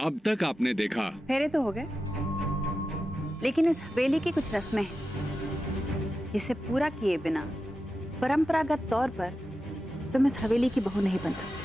अब तक आपने देखा। फेरे तो हो गए, लेकिन इस हवेली की कुछ रस्में हैं जिसे पूरा किए बिना परंपरागत तौर पर तुम इस हवेली की बहू नहीं बन सकती।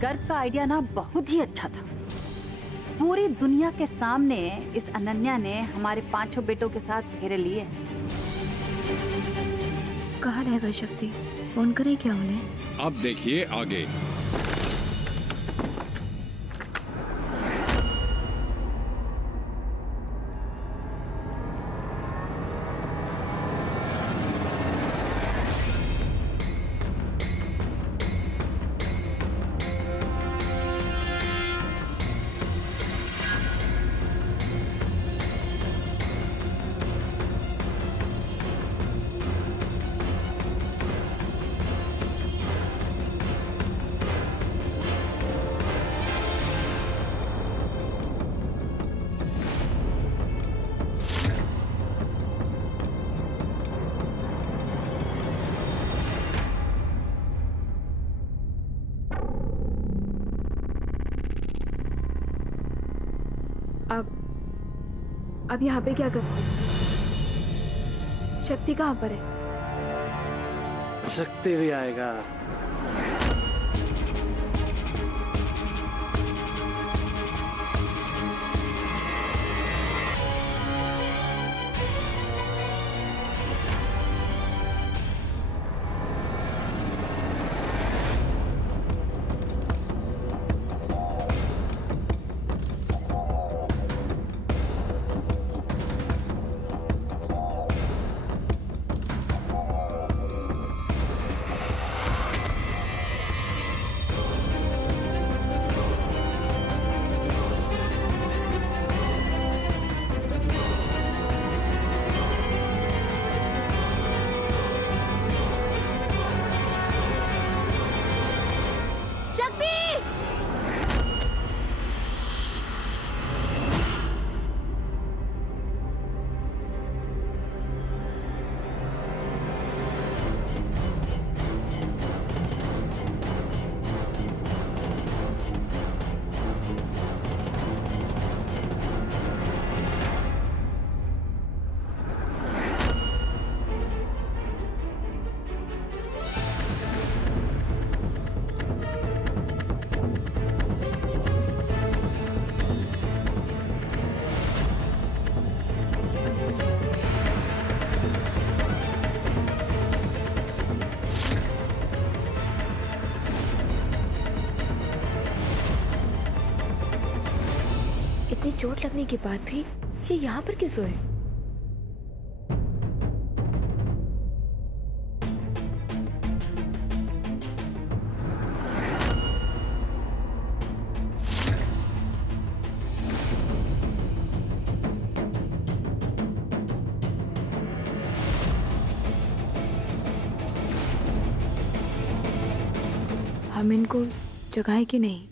गर्भ का आइडिया ना बहुत ही अच्छा था। पूरी दुनिया के सामने इस अनन्या ने हमारे 5 बेटों के साथ फेरे लिए। कहाँ रह गई शक्ति? फोन करें क्या उन्हें? अब देखिए आगे। अब यहाँ पे क्या कर रही है? शक्ति कहाँ पर है? शक्ति भी आएगा। इतनी चोट लगने के बाद भी ये यहाँ पर क्यों सोए? हम इनको जगाएं कि नहीं?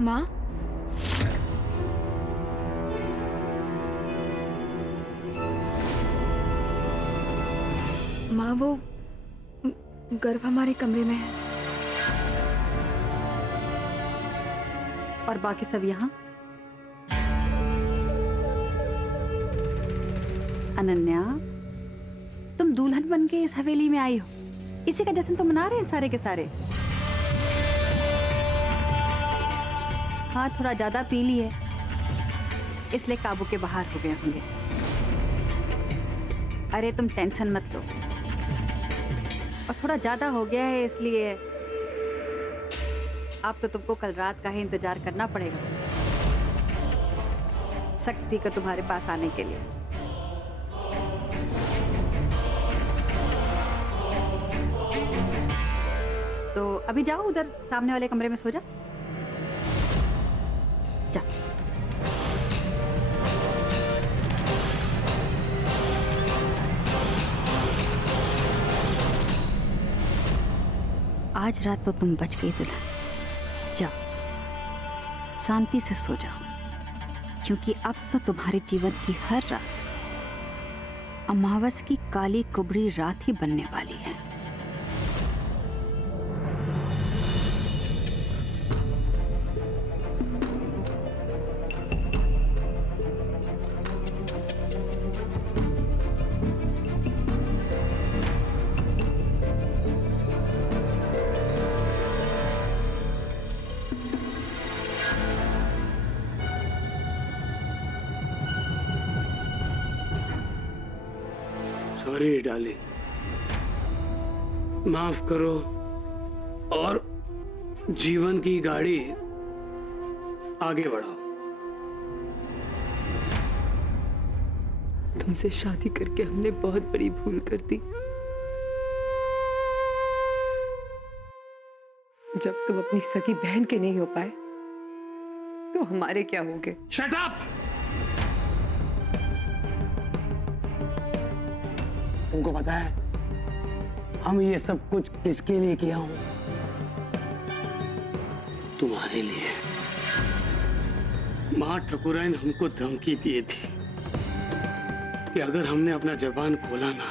माँ, माँ वो गर्भ हमारे कमरे में है। और बाकी सब यहाँ? अनन्या, तुम दुल्हन बन के इस हवेली में आई हो, इसी का जश्न तो मना रहे हैं सारे के सारे। हाँ, थोड़ा ज्यादा पी ली है, इसलिए काबू के बाहर हो गए होंगे। अरे तुम टेंशन मत लो, और थोड़ा ज्यादा हो गया है इसलिए अब तो तुमको कल रात का ही इंतजार करना पड़ेगा शक्ति को तुम्हारे पास आने के लिए। तो अभी जाओ उधर सामने वाले कमरे में सो जा। जा। आज रात तो तुम बच गई दुल्हन। जाओ शांति से सो जाओ, क्योंकि अब तो तुम्हारे जीवन की हर रात अमावस की काली कुबड़ी रात ही बनने वाली है। सॉरी डाली, माफ करो और जीवन की गाड़ी आगे बढ़ाओ। तुमसे शादी करके हमने बहुत बड़ी भूल कर दी। जब तुम अपनी सगी बहन के नहीं हो पाए तो हमारे क्या होंगे? Shut up! तुमको पता है हम ये सब कुछ किसके लिए किया हूं? तुम्हारे लिए। मां ठकुराइन हमको धमकी दिए थी कि अगर हमने अपना जबान खोला ना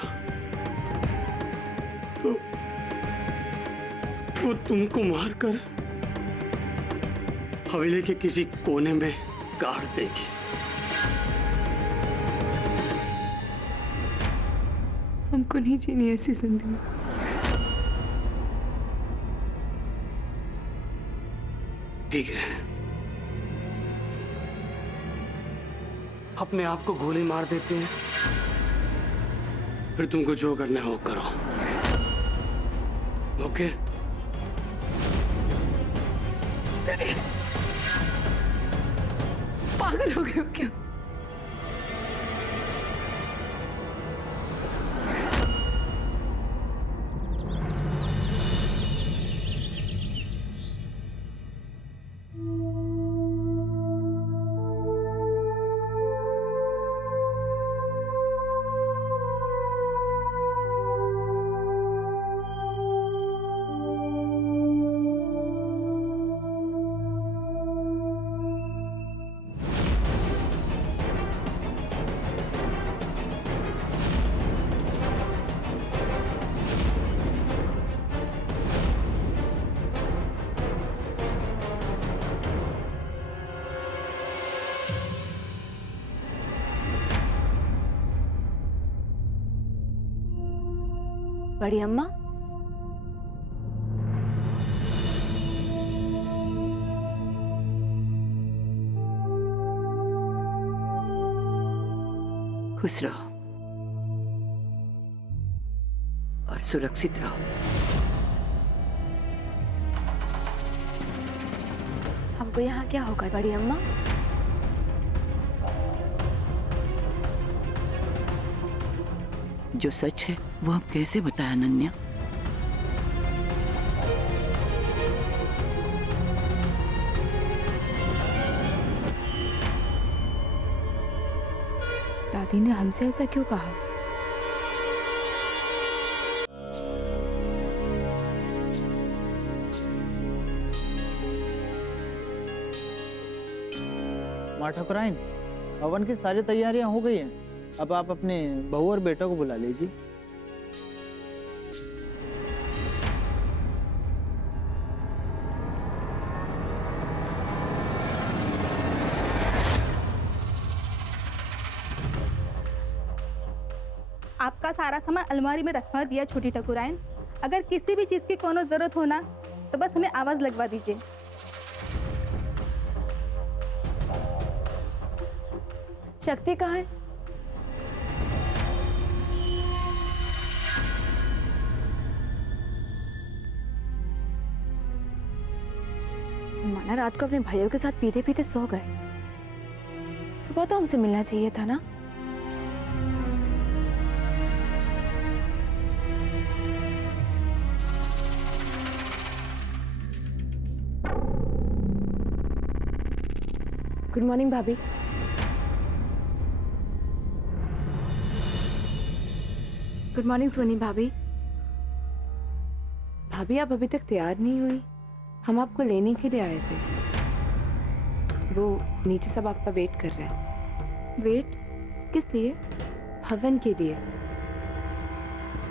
तो वो तुमको मारकर हवेली के किसी कोने में गाड़ देगी। हमको नहीं जीनी ऐसी जिंदगी। ठीक है, अपने आप को गोली मार देते हैं, फिर तुमको जो करना है वो करो। ओके? पागल हो गए हो क्या? बड़ी अम्मा, खुश रहो और सुरक्षित रहो। हमको यहाँ क्या होगा बड़ी अम्मा? जो सच है वो अब कैसे बताया अनन्या? दादी ने हमसे ऐसा क्यों कहा? माँ ठकुराइन, हवन की सारी तैयारियां हो गई हैं। अब आप अपने बहू और बेटा को बुला लीजिए। आपका सारा सामान अलमारी में रखवा दिया छोटी ठकुराइन। अगर किसी भी चीज की कोनो जरूरत हो ना तो बस हमें आवाज लगवा दीजिए। शक्ति कहाँ है? माना रात को अपने भाइयों के साथ पीते पीते सो गए। सुबह तो हमसे मिलना चाहिए था ना। गुड मॉर्निंग भाभी। गुड मॉर्निंग सोनी भाभी। भाभी आप अभी तक तैयार नहीं हुई? हम आपको लेने के लिए आए थे। वो नीचे सब आपका वेट कर रहे हैं। वेट? किस लिए? हवन के लिए।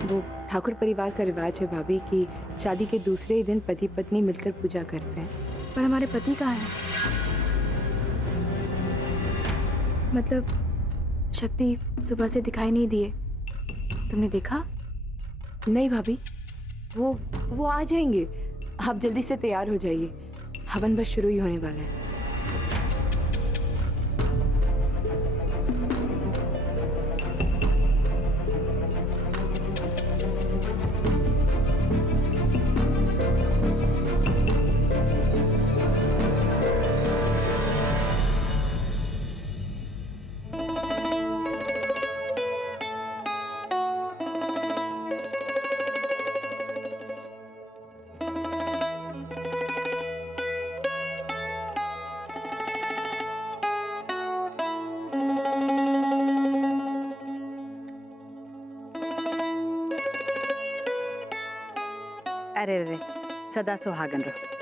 वो ठाकुर परिवार का रिवाज है भाभी कि शादी के दूसरे ही दिन पति पत्नी मिलकर पूजा करते हैं। पर हमारे पति कहाँ हैं? मतलब शक्ति सुबह से दिखाई नहीं दिए। तुमने देखा? नहीं भाभी, वो आ जाएंगे। आप जल्दी से तैयार हो जाइए, हवन बस शुरू ही होने वाला है। अरे रे, सदा सुहागन रहो।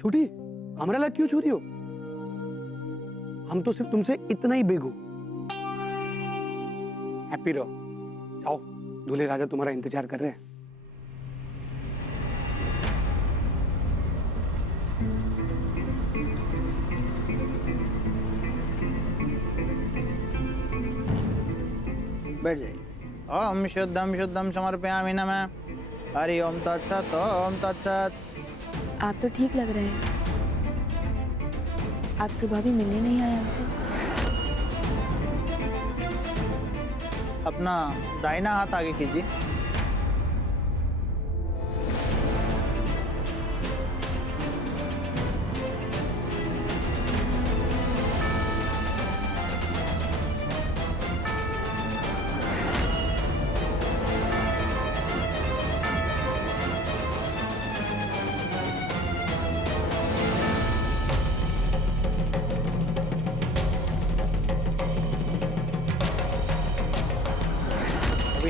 छुटी हमारा लग क्यों छू रही हो? हम तो सिर्फ तुमसे इतना ही बेगू। हैप्पी रहो, जाओ, दूल्हे राजा तुम्हारा इंतजार कर रहे हैं। बैठ जाइए। ओम शुद्धम शुद्धम समर्पयामि नमः। हरि ओम तत्सत ओम तत्सत। आप तो ठीक लग रहे हैं। आप सुबह भी मिलने नहीं आए हमसे। अपना दाहिना हाथ आगे कीजिए।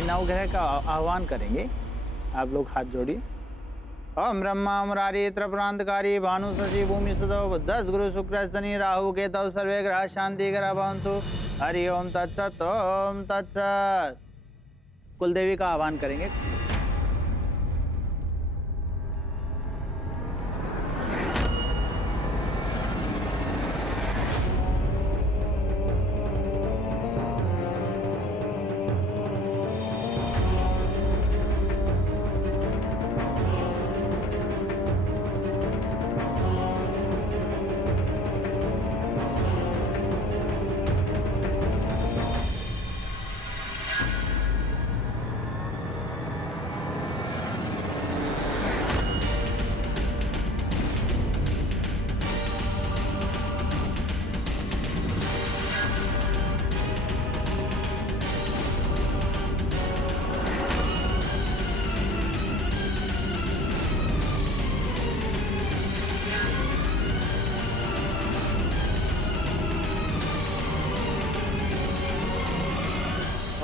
नवग्रह का आह्वान करेंगे। आप लोग हाथ जोड़िए। ओम ब्रह्मा मुरारी त्रिपुरांतकारी भानु शशि भूमि सुधो 10 गुरु शुक्र शनि राहु केतु सर्वे ग्रह शांति ग्रह भवन्तु। हरि ओम तत्सत ओम तत्सत। कुलदेवी का आह्वान करेंगे।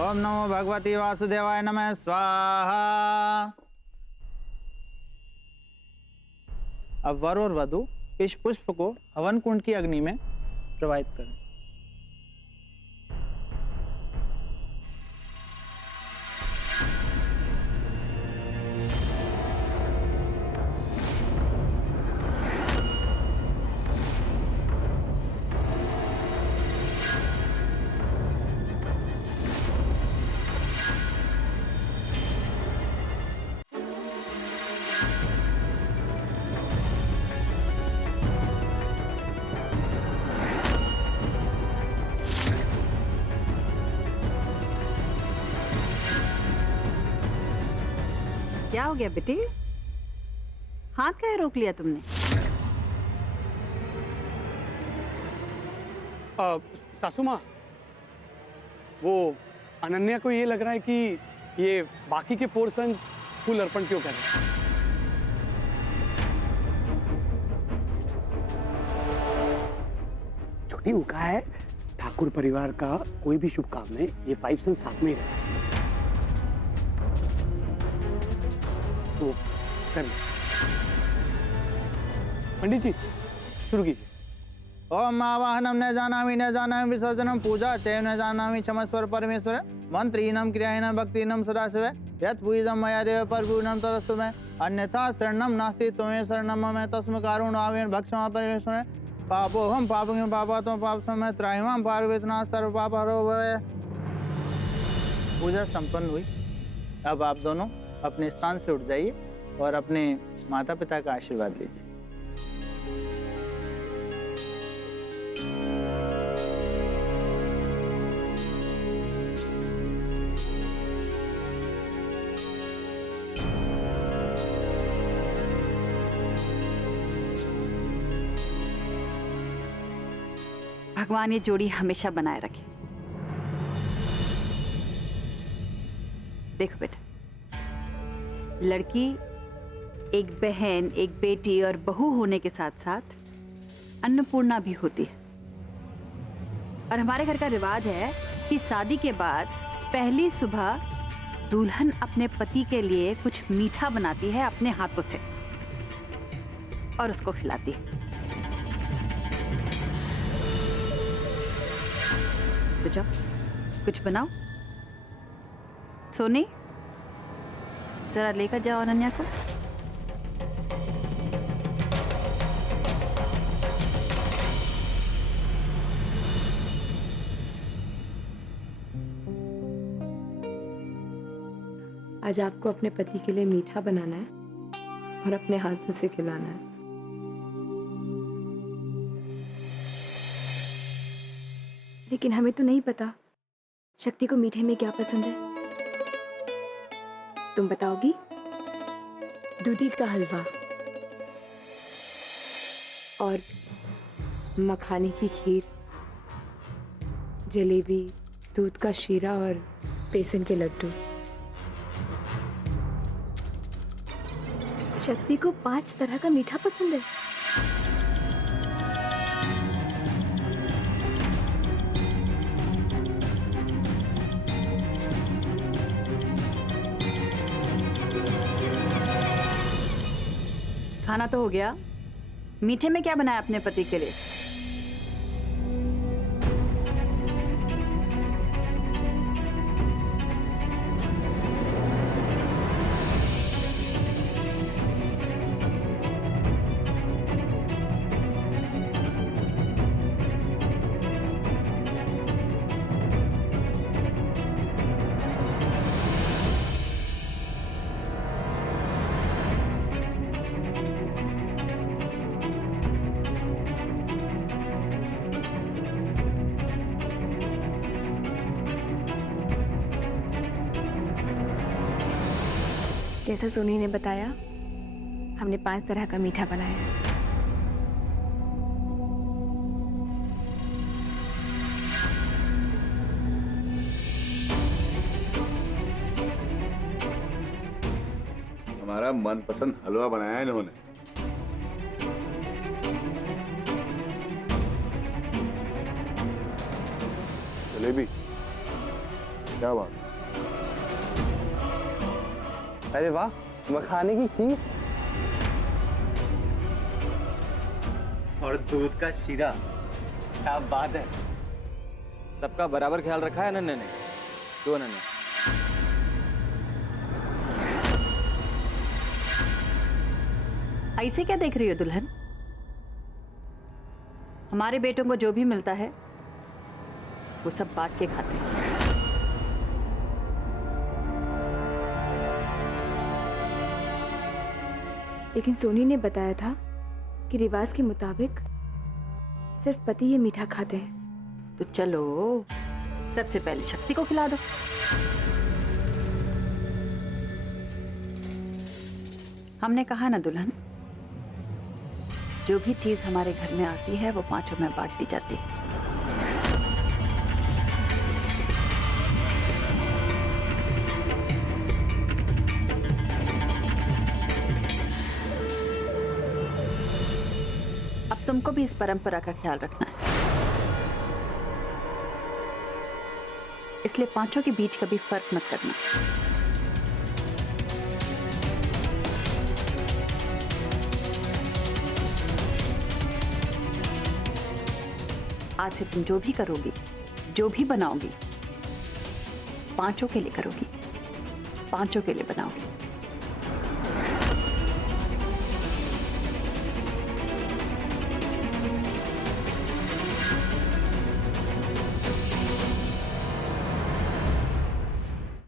ओम नमो भगवती वासुदेवाय नमः स्वाहा। अब वर और वधु इस पुष्प को हवन कुंड की अग्नि में प्रवाहित करें। क्या हो गया बेटे? हाथ काहे रोक लिया तुमने? सासू माँ, वो अनन्या को ये लग रहा है कि ये बाकी के पोर्शन फूल अर्पण क्यों कर रहे हैं। छोटी वो कहा है, ठाकुर परिवार का कोई भी शुभ काम में ये 5 सन साथ में ही रहते हैं। तो कर पंडित जी शुरू कीजिए। ओम आवाहनम न जानामि विसर्जनम पूजा चैव न जानामि क्षमस्वर परमेश्वर मंत्रीनम क्रियाहीनम भक्तिनम सदाशिव यत् पूजितं मया देव परपूर्णं तदस्तु मे अन्यथा शरणं नास्ति त्वमेव शरणं मम तस्मै कारुण्यावेन भक्षमा परमेश्वर पापोऽहं पापं पापात्मं पापसमय त्राहिमां पार्वतीनाथ सर्व पापहरो भव। पूजा संपन्न हुई। अब आप दोनों अपने स्थान से उठ जाइए और अपने माता पिता का आशीर्वाद लीजिए। भगवान ये जोड़ी हमेशा बनाए रखे। देखो बेटा, लड़की एक बहन, एक बेटी और बहू होने के साथ साथ अन्नपूर्णा भी होती है। और हमारे घर का रिवाज है कि शादी के बाद पहली सुबह दुल्हन अपने पति के लिए कुछ मीठा बनाती है अपने हाथों से और उसको खिलाती है। तो जाओ कुछ बनाओ। सोनी, जरा लेकर जाओ अनन्या को। आज आपको अपने पति के लिए मीठा बनाना है और अपने हाथों से खिलाना है। लेकिन हमें तो नहीं पता शक्ति को मीठे में क्या पसंद है। तुम बताओगी? दूधी का हलवा और मखाने की खीर, जलेबी, दूध का शीरा और बेसन के लड्डू। शक्ति को 5 तरह का मीठा पसंद है। खाना तो हो गया, मीठे में क्या बनाया अपने पति के लिए? जैसा सोनी ने बताया, हमने 5 तरह का मीठा बनाया है। हमारा मनपसंद हलवा बनाया है इन्होंने। जलेबी, क्या बात। अरे वाह, मखाने की खीर और दूध का शीरा, क्या बात है। सबका बराबर ख्याल रखा है अनन्या ने। क्यों अनन्या? ऐसे क्या देख रही हो दुल्हन? हमारे बेटों को जो भी मिलता है वो सब बांट के खाते हैं। लेकिन सोनी ने बताया था कि रिवाज के मुताबिक सिर्फ पति ये मीठा खाते हैं। तो चलो सबसे पहले शक्ति को खिला दो। हमने कहा ना दुल्हन, जो भी चीज हमारे घर में आती है वो पांचों में बांट दी जाती है। अब तुमको भी इस परंपरा का ख्याल रखना है, इसलिए पांचों के बीच कभी फर्क मत करना। आज से तुम जो भी करोगी, जो भी बनाओगी, पांचों के लिए करोगी, पांचों के लिए बनाओगी।